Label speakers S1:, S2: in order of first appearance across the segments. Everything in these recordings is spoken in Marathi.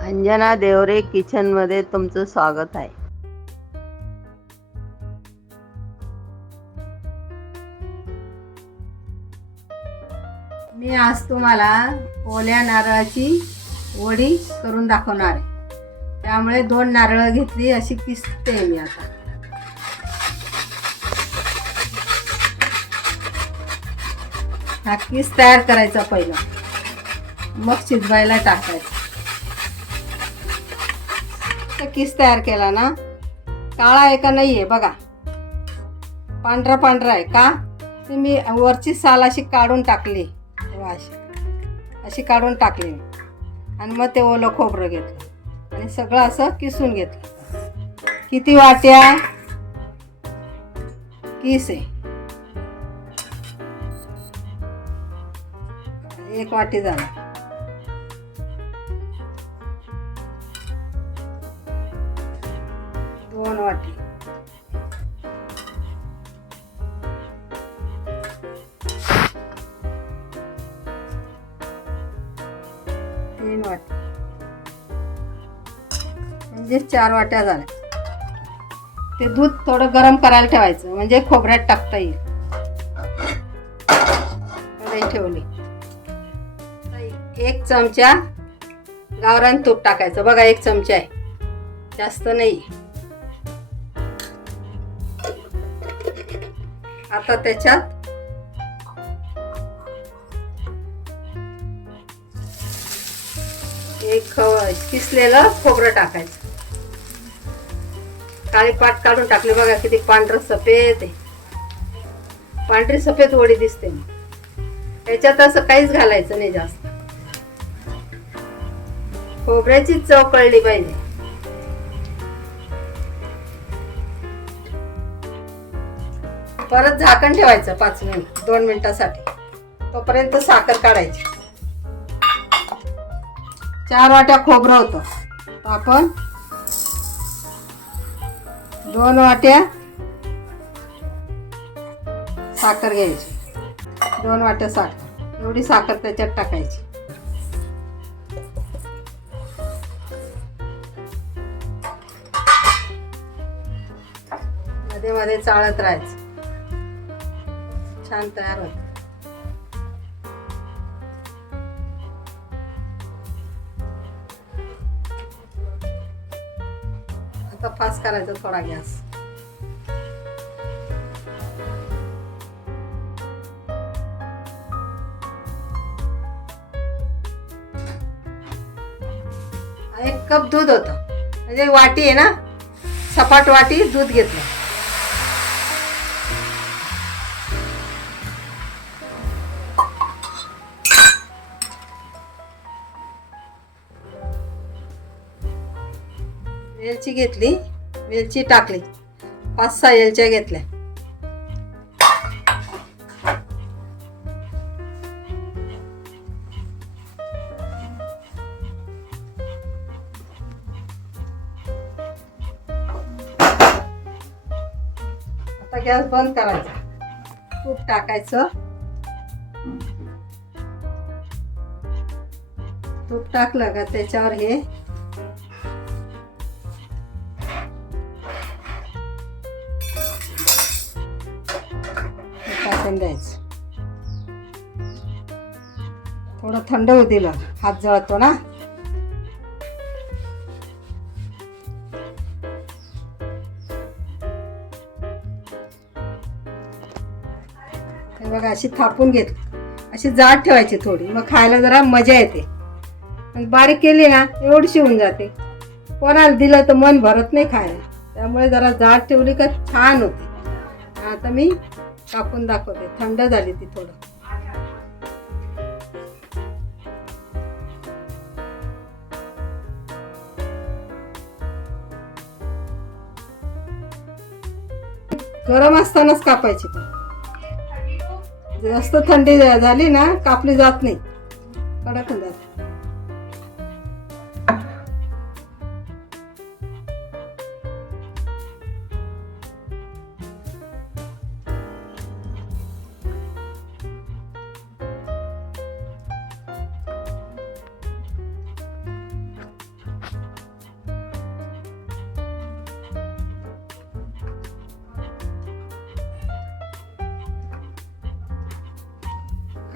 S1: अंजना देवरे किचनमध्ये तुमचं स्वागत आहे.
S2: मी आज तुम्हाला ओल्या नारळाची वडी करून दाखवणार आहे. त्यामुळे दोन नारळ घेतली अशी किसते मी आता. हा किस तयार करायचा पहिला. मग शिजवायला टाकायचं. तर किस तयार केला ना? काळा आहे का नाही आहे बघा. पांढरा पांढरा आहे का? ती मी वरची साल अशी काढून टाकली. अशी. अशी काढून टाकली. मी. आणि मग ते ओलं खोबरं घेतलं. आणि सगळं असं किसून घेतलं. किती वाट्या किस आहे. एक वाटी झाला. वाटी तीन वाटी म्हणजे चार वाट्या झाल्या. ते दूध थोडं गरम करायला ठेवायचं म्हणजे खोबऱ्यात टाकता येईल. कढई ठेवली. एक चमचा गावरान तूप टाकायचं. बघा एक चमचा आहे. जास्त नाही. आता त्याच्यात एक किसलेलं खोबरं टाकायचं. काळी पाट काढून टाकले. बघा किती पांढरं सफेद आहे. पांढरी सफेद वडी दिसते त्याच्यात असं काहीच घालायचं नाही जास्त. खोबऱ्याची चव कळली पाहिजे. परत झाकण ठेवायचं पाच मिनिट दोन मिनिटासाठी. तोपर्यंत साखर काढायची. चार वाट्या खोबरं होतं. आपण दोन वाट्या साखर घ्यायची. दोन वाट्या साखर. एवढी साखर त्याच्यात टाकायची. मध्ये मध्ये चाळत राहायचं. छान तयार होत. आता फास्ट करायचा थोडा गॅस. एक कप दूध होतं. म्हणजे वाटी आहे ना सपाट वाटी दूध घेतलं. वेलची घेतली. वेलची टाकली. पाच सहा वेलच्या घेतल्या. आता गॅस बंद करायचा. तूप टाकायचं. तूप टाकलं का त्याच्यावर हे टाकून द्यायचं. थोडं थंड होऊ दिलं. हात जळतो ना? बघा अशी थापून घेतली अशी जाड ठेवायची थोडी. मग खायला जरा मजा येते. बारीक केली ना एवढीशी होऊन जाते. कोणाला दिलं तर मन भरत नाही खायला. त्यामुळे जरा जाड ठेवली का छान होते. आता मी टाकून दाखवते. थंड झाली ती थोडं. गरम असतानाच कापायची. जास्त थंडी झाली ना कापली जात नाही. कडक जात जाते.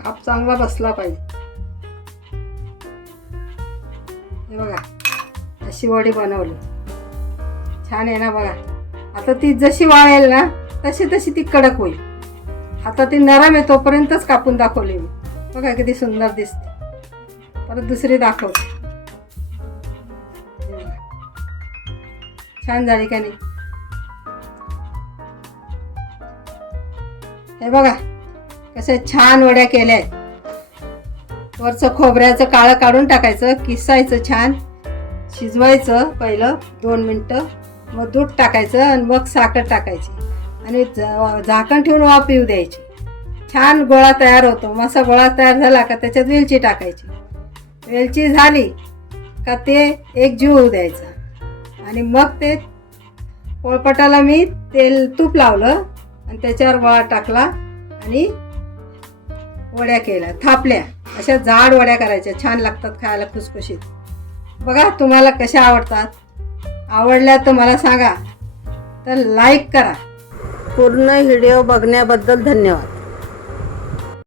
S2: काप चांगला बसला पाहिजे. हे बघा अशी वडी बनवली. छान आहे ना बघा. आता ती जशी वाळेल ना तशी तशी ती कडक होईल. आता ती नरम आहे तोपर्यंतच कापून दाखवली मी. बघा किती सुंदर दिसते. परत दुसरी दाखवते छान झाली का नाही? हे बघा. कशा छान वड्या केल्या आहेत. वरचं खोबऱ्याचं काळं काढून टाकायचं किसायचं छान. शिजवायचं पहिलं दोन मिनटं. मग दूध टाकायचं आणि मग साखर टाकायची. आणि झा- झाकण ठेवून वाफ पिऊ द्यायची. छान गोळा तयार होतो. मसा गोळा तयार झाला का त्याच्यात वेलची टाकायची. वेलची झाली का ते एक जीव होऊ द्यायचा. आणि मग ते पोळपटाला मी तेल तूप लावलं आणि त्याच्यावर गोळा टाकला आणि वड्या केल्या थापल्या. अशा जाड वड्या करायच्या छान लागतात खायला खुसखुशीत. बघा तुम्हाला कशा आवडतात. आवडल्या तर मला सांगा. तर लाईक करा.
S1: पूर्ण व्हिडिओ बघण्याबद्दल धन्यवाद.